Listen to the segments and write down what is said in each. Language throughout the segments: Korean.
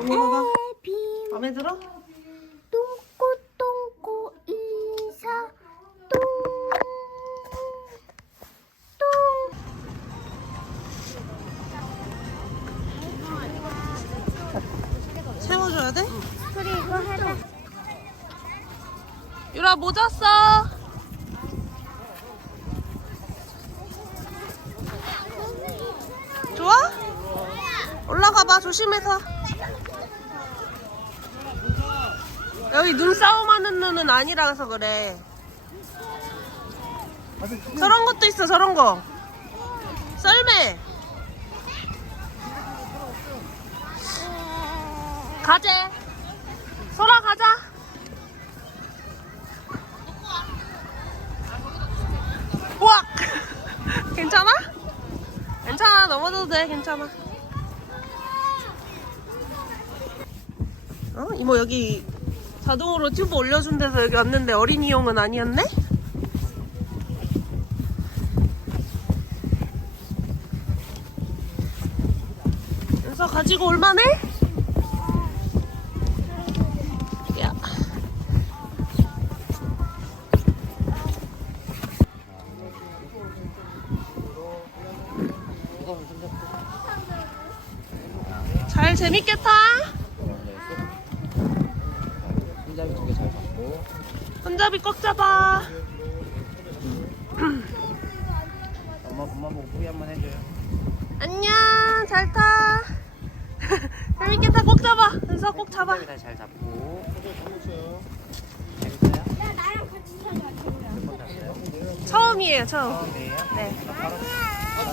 봐봐. 비 마음에 들어? 아니라서 그래. 저런 것도 있어 저런 거. 썰매. 가재. 소라 가자. 우와! 괜찮아? 괜찮아 넘어져도 돼 괜찮아 어? 이모 여기 자동으로 튜브 올려준 데서 여기 왔는데 어린이용은 아니었네? 그래서 가지고 올만해? 야. 잘 재밌겠다 손잡이 꽉 잡아 엄마 엄마 보고 뿌이 한번 해줘요 안녕 잘 타 재밌겠다 꼭 잡아 은서 꼭 잡아 손잡이 잘 잡고 재밌어요? 야 나랑 같이 살자. 몇번 탔어요? 처음이에요 처음 처음이에요? 네 바로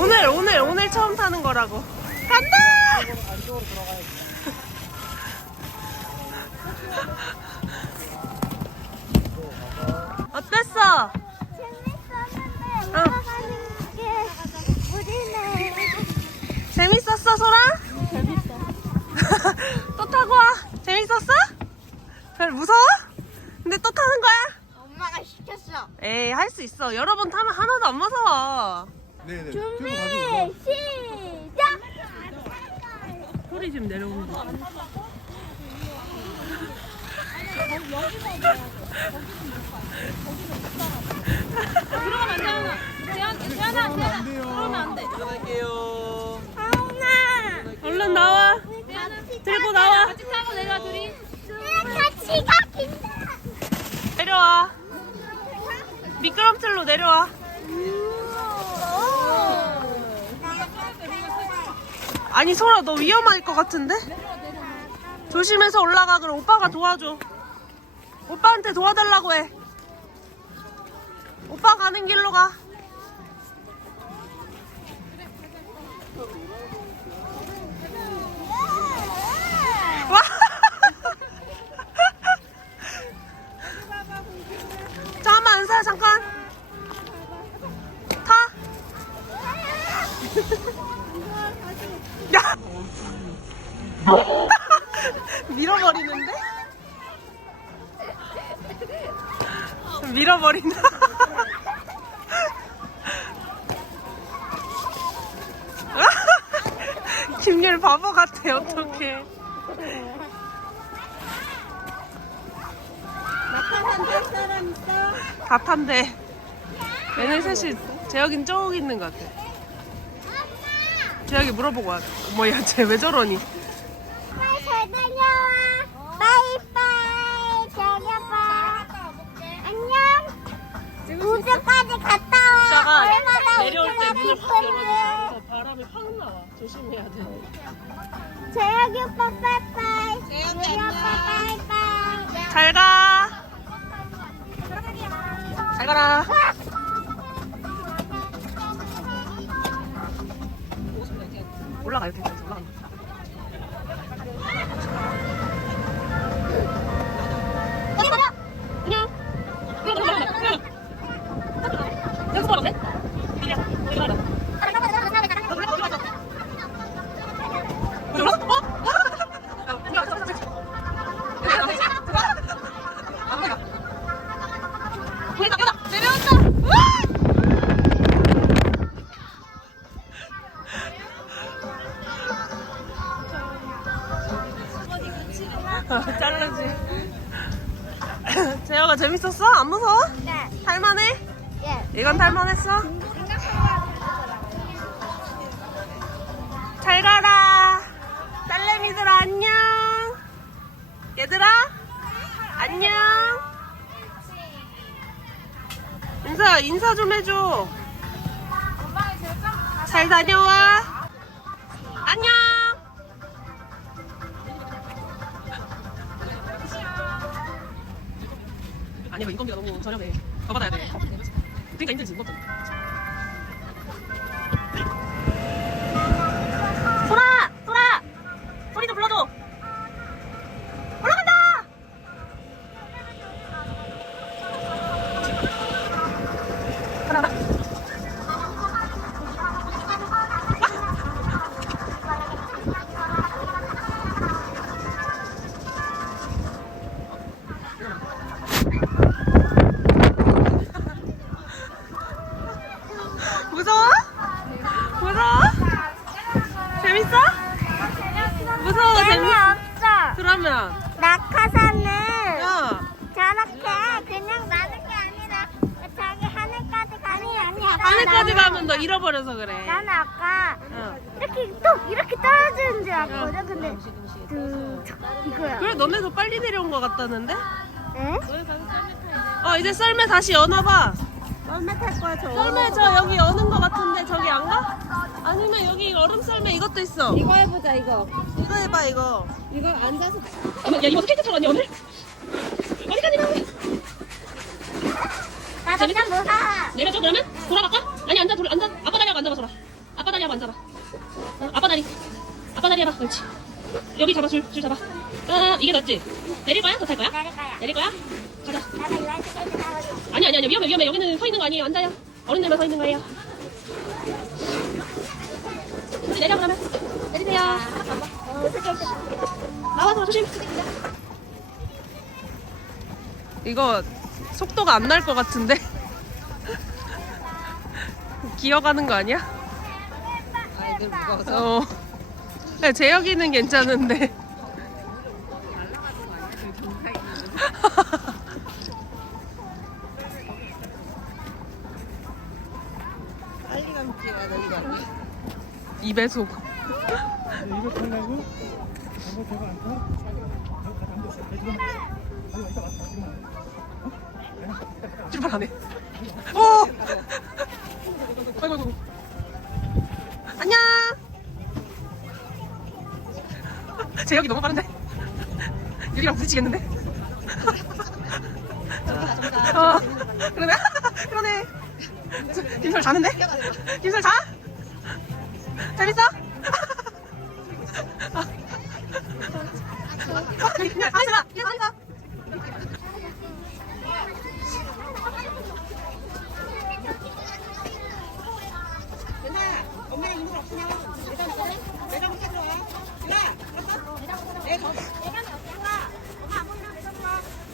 오늘 오늘 오늘 처음 타는 거라고 간다 안쪽으로 들어가야지 재밌었어? 별 무서워? 근데 또 타는 거야? 엄마가 시켰어. 에이 할 수 있어 여러 번 타면 하나도 안 무서워 네네. 준비 시작. 소리 지금 내려오는데 안 돼요. 들어갈게요 아우나. 얼른 나와 들고 나와. 같이 타고 내가 둘이. 같이 가. 내려와. 미끄럼틀로 내려와. 아니 소라 너 위험할 것 같은데? 조심해서 올라가. 그럼 오빠가 도와줘. 오빠한테 도와달라고 해. 오빠 가는 길로 가 밀어버리는데? 밀어버린다 김율 바보 같아 어떡해 탈 사람 있어? 다 탄대 얘네 셋이 재혁이는 저기 있는 것 같아 재혁이 물어보고 와 어머 야쟤 왜 저러니 빨리 잘 달려와. 빠이빠이. 저기 봐. 안녕. 구조까지 갔다 와. 얼마나 내려올 때 얼마나 문을 확 기쁜데. 열어주세요 바람이 확 나와 조심해야 돼 재혁이 오빠 빠이빠이. 재혁이 오빠 빠이빠이. 잘 가. 잘 가라. 올라가 이렇게 이건 탈만했어? 잘 가라. 딸내미들 안녕. 얘들아 안녕. 인사 인사 좀 해줘. 잘 다녀와. 안녕. 아니 이거 인건비가 너무 저렴해. 더 받아야 돼. 그러니까 힘들지 무겁잖아. 소 낙하산은 야 저렇게 그냥 나는 게 아니라 저기 하늘까지 가는 아니 아니 하늘까지 가면 너 잃어버려서 그래 나는 아까 응. 이렇게 또 이렇게 떨어지는 줄 알았거든 근데 그 이거야 그래 너네 더 빨리 내려온 것 같다는데? 에? 어 이제 썰매 다시 여놔봐 얼마 탈 거야 저 썰매 저 여기 여는 것 같은데 저기 안 가? 아니면 여기 얼음 썰매 이것도 있어. 이거 해보자 이거. 이거 해봐 이거. 이거 앉아서 야 이거 스케이트 타러 왔니 오늘? 어디 가니 나 나도 좀 무서워 내려줘 그러면? 돌아갈까? 아니 앉아 돌아 앉아. 아빠 다리 하고 앉아봐 소라 아빠 다리 하고 앉아봐. 어, 아빠 다리. 아빠 다리 해봐. 그렇지. 여기 잡아 줄, 줄 잡아. 아 이게 낫지? 내릴 거야? 더탈 거야? 내릴 거야. 내릴 거야? 가자. 나도 이런 스케이트 타고 싶어 아니 아니 아니 위험해 위험해. 여기는 서 있는 거 아니에요. 앉아요. 어른들만 서 있는 거예요 우리 내려 그러면 내리세요 어, 나와서 조심 이거 속도가 안 날 것 같은데 기어가는 거 아니야? 아이들 무거워서. 어 야, 재혁이는 괜찮은데 빨리 되는 거 아니야? 2배속 이거 타려고? 출발 안 해. 오! 아이고, 아이고. 안녕! 재혁이 너무 빠른데? 유리랑 부딪히겠는데? 어, 그러네. 그러네. 김설 자는데? 김설 자? 재밌어? 아.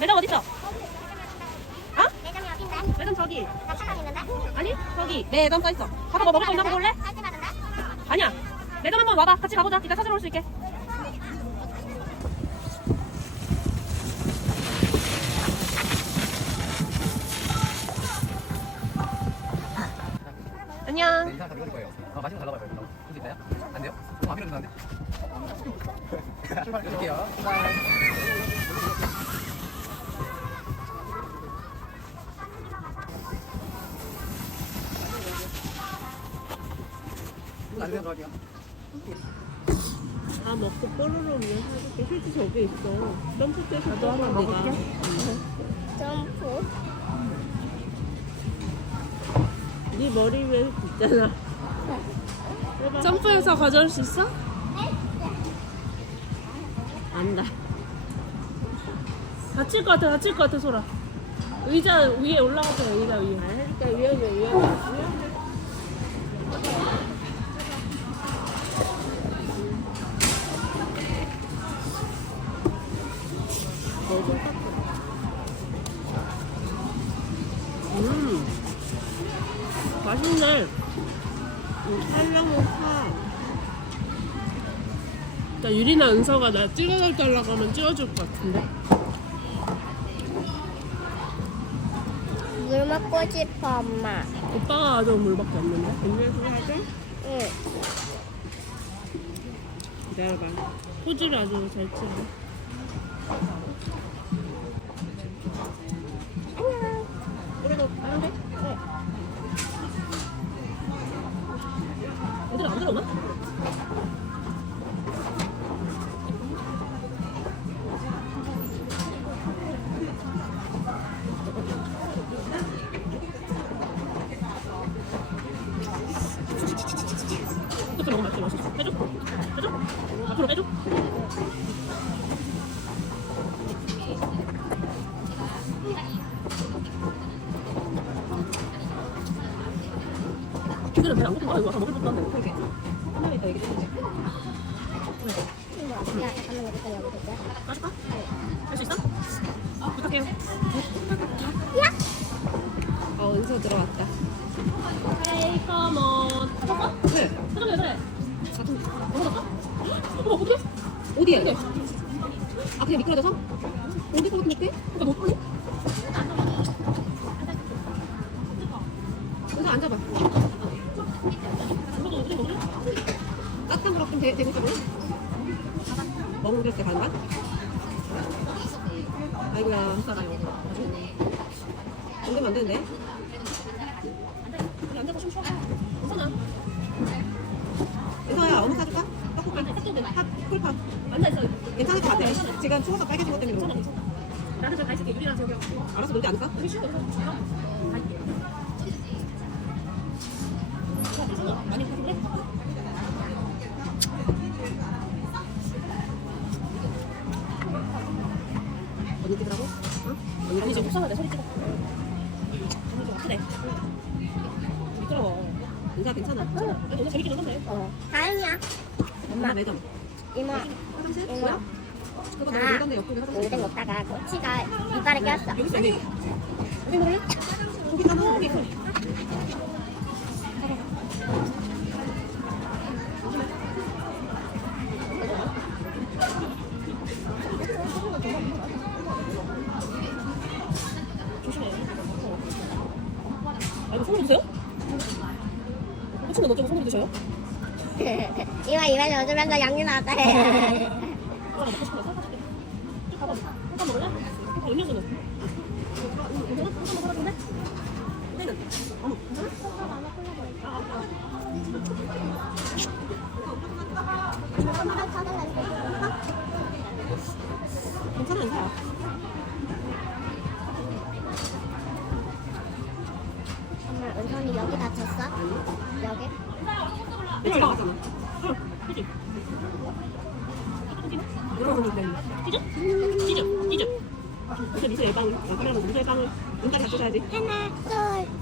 매점? 어? 어딘데? 매점 저기. 낙하산 있는데? 아니, 저기. 매점 써 있어. 가서 뭐 먹을 거 있나 보고 올래? 와봐. 같이 가보자. 이따 찾으러 올 수 있게. 안녕. 아, 마시고 달라봐요. 볼수 있나요? 안 돼요? 아, 밀어도 안 돼? 출발할게요. 출발. 안 돼요, 저기요. 다 먹고 뽀로로 오면 사줄게. 휴지 저기 있어. 점프 때 가도 하나 내가. 점프 네 머리 위에 있잖아. 점프해서 가져올 수 있어? 안다. 다칠 것 같아, 다칠 것 같아, 소라. 의자 위에 올라가서 의자 위에. 그러니까 위험해, 위험해. 음, 살려면 파. 나나 유리나 은서가 나 찍어달라고 하면 찍어줄 것 같은데. 물 먹고 싶어, 엄마. 오빠가 가져온 물밖에 없는데. 응. 기다려봐. 포즈를 아주 잘 찍어. 안녕. 그래도 하는 데? 애들 안 들어오나? 이렇게 먹으면 맛있어 해줘? 해줘? 앞으로 해줘? 걔들은 배안 고픈 거야 이거 아까 먹을 어? 어머 어떡해? 어떡해? 아 그냥 미끄러져서? 어디 거기 밑에? 오빠 못 보니? 은서 앉아봐. 따뜻한 거로 좀 대, 대고 싶어. 먹는 게 가는? 아이고야. 비싸다요 정도면 안 되는데. 손으로 드세요? 호치는 어쩌고 손으로 드셔요? 이모 입에 넣어주면서 양이 나왔다 해. 아, 먹고줄게. 쭉 가봐. 한잔 먹을래? 아, 음료수는? 괜찮아? 한잔 먹으라 근데? 근데는? 어머, 괜찮아? 아, 아, 아. 괜찮아 은서야. 엄마, 은선이 여기 다쳤어? 여기? 내 집에 가잖아. 응, 그치? 이러고 있는데. 치즈? 치즈? 치즈? 근데 미소. 어, 카메라 미소 열방울. 눈까지 같이 줘야지. 하나, 둘,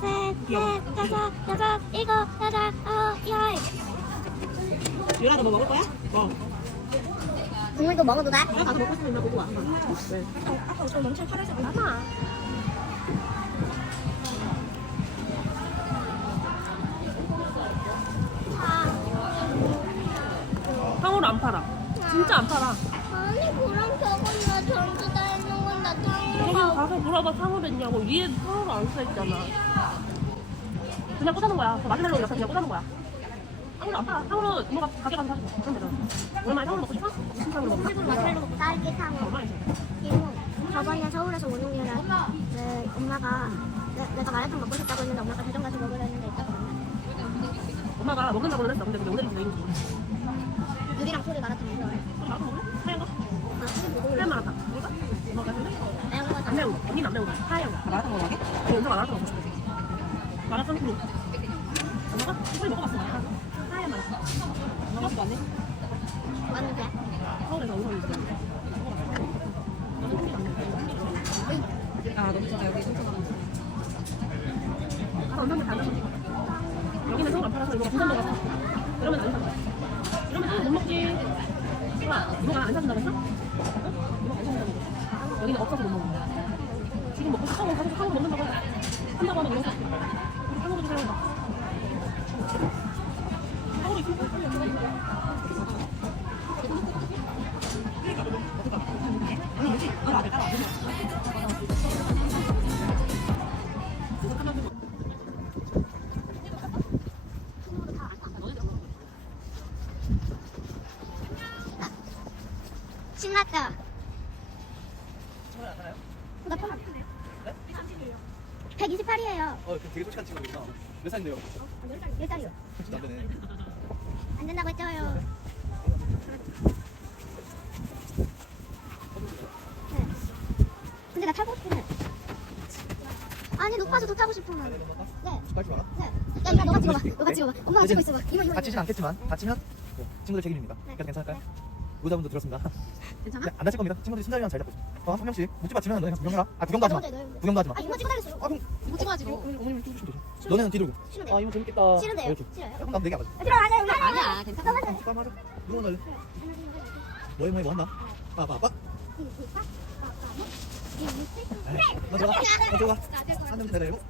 셋, 넷, 다섯, 여섯, 일곱, 여덟, 아홉, 열. 유라 너뭐 먹을 거야? 어. 국물도 먹어도 돼? 빨리 가서 먹고 싶으면 나 보고 와. 네. 아까 좀 엄청 파란색 나나? 탕후루 안 팔아. 진짜 안 팔아. 가 가서 물어봐 있냐고. 위에 탕후루 안 써있잖아. 그냥 꽂아놓은 거야. 그 마시멜로 옆에 그냥 꽂아놓은 거야. 탕후루 안 팔아. 탕후루 이모가 가게 가서 사줘. 그럼 되잖아. 얼마에 탕후루 먹고 싶어? 무슨 탕후루 먹고 싶어? 먹고 딸기 탕후루 얼마에? 이모 저번에 서울에서 오는 길에 네, 엄마가 내, 내가 마라탕 먹고 싶다고 했는데 엄마가 대전 가서 먹으려 했는데 있다고 엄마가 먹는다고는 했어. 근데 그게 오늘이 여행이지. 유리랑 소리 마라탕 먹어 마라탕 먹을래? 하얀 거? 아 소리 못 하얀 마라탕. 매운 거. 언니는 안 매운 거. 하얀 거. 아, 마라탕 먹어야게? 아니, 엄마가 마라탕 먹고 싶어. 마라탕 크림. 엄마가? 이걸 먹어봤어. 마라탕. 하얀 마라탕. 먹어도 안 해? 왔는데 서울에서 우선 있어. 아 너무 진짜 여기 넣어. 여기는 서울 안 팔아서 이거 부산 먹어서. 이러면 안 사. 이러면 서울 못 먹지. 이거가 안 사준다고 했어? 응? 이거 안 사준다고 했어. 여기는 없어서 못 먹는 거야. 먹고 싶다고 가서 한국 먹는다고 해. 한다고 하면. 우리 한국으로 사용한다. 128이에요. 어, 그 되게 솔직한 친구구나. 몇 살인데요? 몇 살이요? 진짜 안 되네. 안 된다고 했죠요. 네. 근데 나 타고 싶은데. 아니 높아서 더 타고 싶으면. 네. 빨리 와라. 네. 야 이거 너가 찍어봐. 너가 찍어봐. 엄마가 찍고 있어봐. 이모 이모. 다치진 않겠지만 다치면 네, 친구들 책임입니다. 네. 그래도 괜찮을까요? 네. 의자분도 들었습니다. 괜찮아? 네, 안 다칠 겁니다. 친구들이 손잡이랑 잘 잡고 있어. 어, 한 명씩 못 집어치면 너네 가서 구경해라. 아 구경도 하지 마. 구경도 하지 마. 아 이모 찍어달랬어. 아 그럼 못 찍어야지 너. 어머님 찍으시면 되죠. 너네는 뒤로. 싫은데. 아 이거 재밌겠다. 싫은데요? 이렇게. 싫어요? 조금 남 내게 하자. 들어가자. 엄마. 아니야 괜찮아. 아, 축하 하자. 누구 날래? 뭐해 뭐해 뭐 한다? 빠빠빠. 너 들어가. 너 들어가. 한명 기다리고.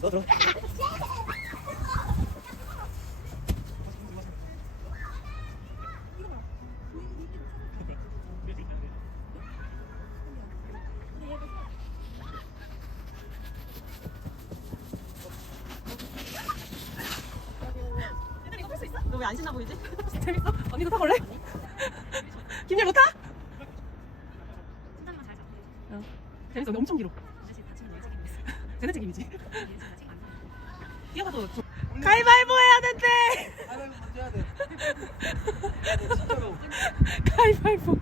너 들어. 너 왜 안 신나 보이지? 재밌어? 언니도 타볼래? 김열 못 타? 어. 재밌어. 근데 엄청 길어. 쟤네 책임이지. 뛰어가도 좀- 가위바위보 해야 된대. 아이고 먼저 해야 돼. 진짜로. 가위바위보.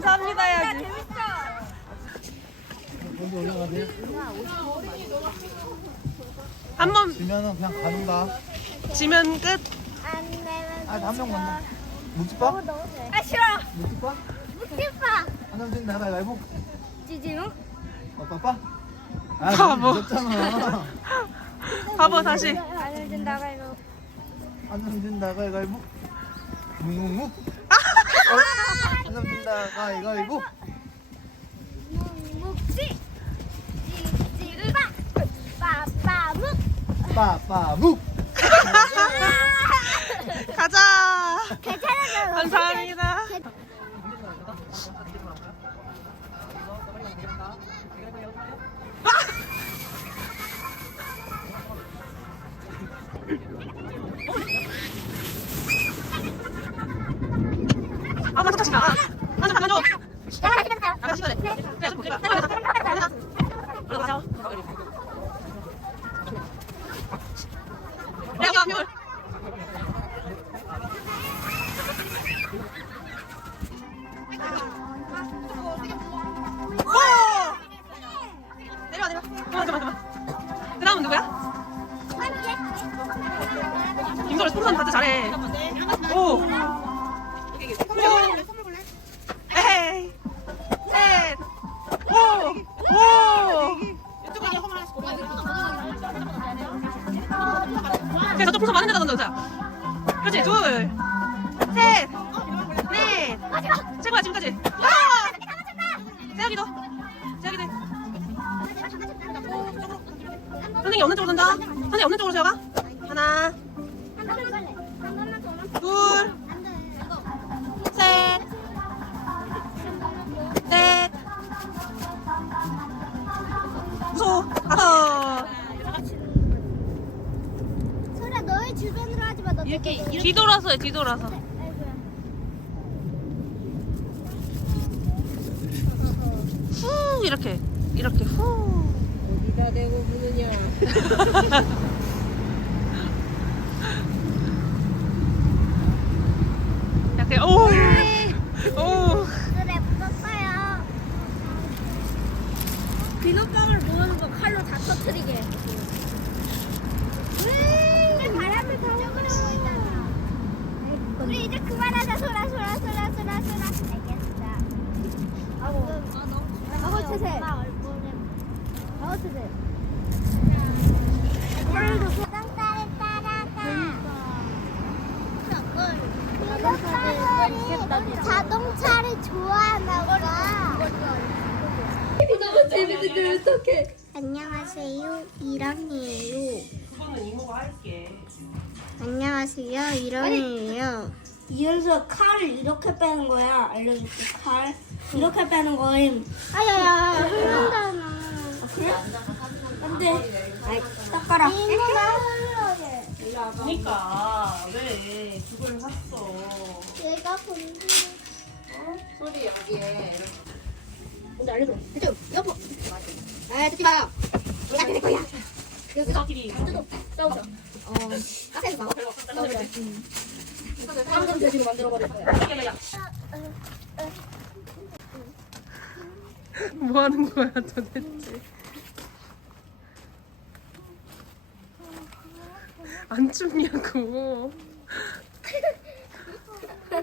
감사합니다 해야지. 먼저 올라가세요. 한번 지면은 그냥 가는가. 지면 끝. 안 내면. 아, 한명 만나. 묵집밥? 아 싫어. 묵집밥? 묵집밥. 한남진 나가 말고. 찌찌무. 빠빠빠? 아, 바보. 늦었잖아. 바보 다시. 안 된다가 이거. 한남진 나가 말고. 묵묵묵. 이거 이거. 묵묵지. 찌찌르바. 빠빠묵. 빠빠묵. 가자. 괜찮아요. 감사합니다. 다음은 누구야? 김서울 스폰서는 다들 잘해. 뒤돌아서 해, 뒤돌아서. 후, 이렇게. 이렇게 후. 어디다 대고 부느냐 우리 이제 그만하자 소라 소라 소라 소라 소라. 알겠어. 아우. 아우 채세. 자동차를 좋아하나 봐. 안녕하세요. 1학년이에요. 그거는 이모가 할게. 안녕하세요. 이런이에요. 이현수가 칼을 이렇게 빼는 거야. 알려줄게. 칼. 이렇게 빼는 거임. 아야야, 흘른다나. 안 돼. 아이, 닦아라. 이모가 흘러게. 그러니까 왜 그걸 샀어? 얘가 본드. 소리 여기에 근데 알려줘. 대충 여보. 아, 듣지 마요. 내가 될 거야. 우리끼리 싸우자. 어, 카페에서 돼지로 만들어 버릴 거야. 뭐 하는 거야 도대체? 안 춥냐고. 이러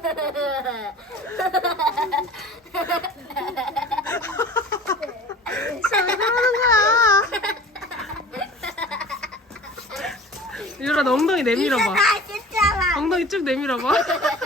라너 엉덩이 내밀어봐. 엉덩이 쭉 내밀어봐.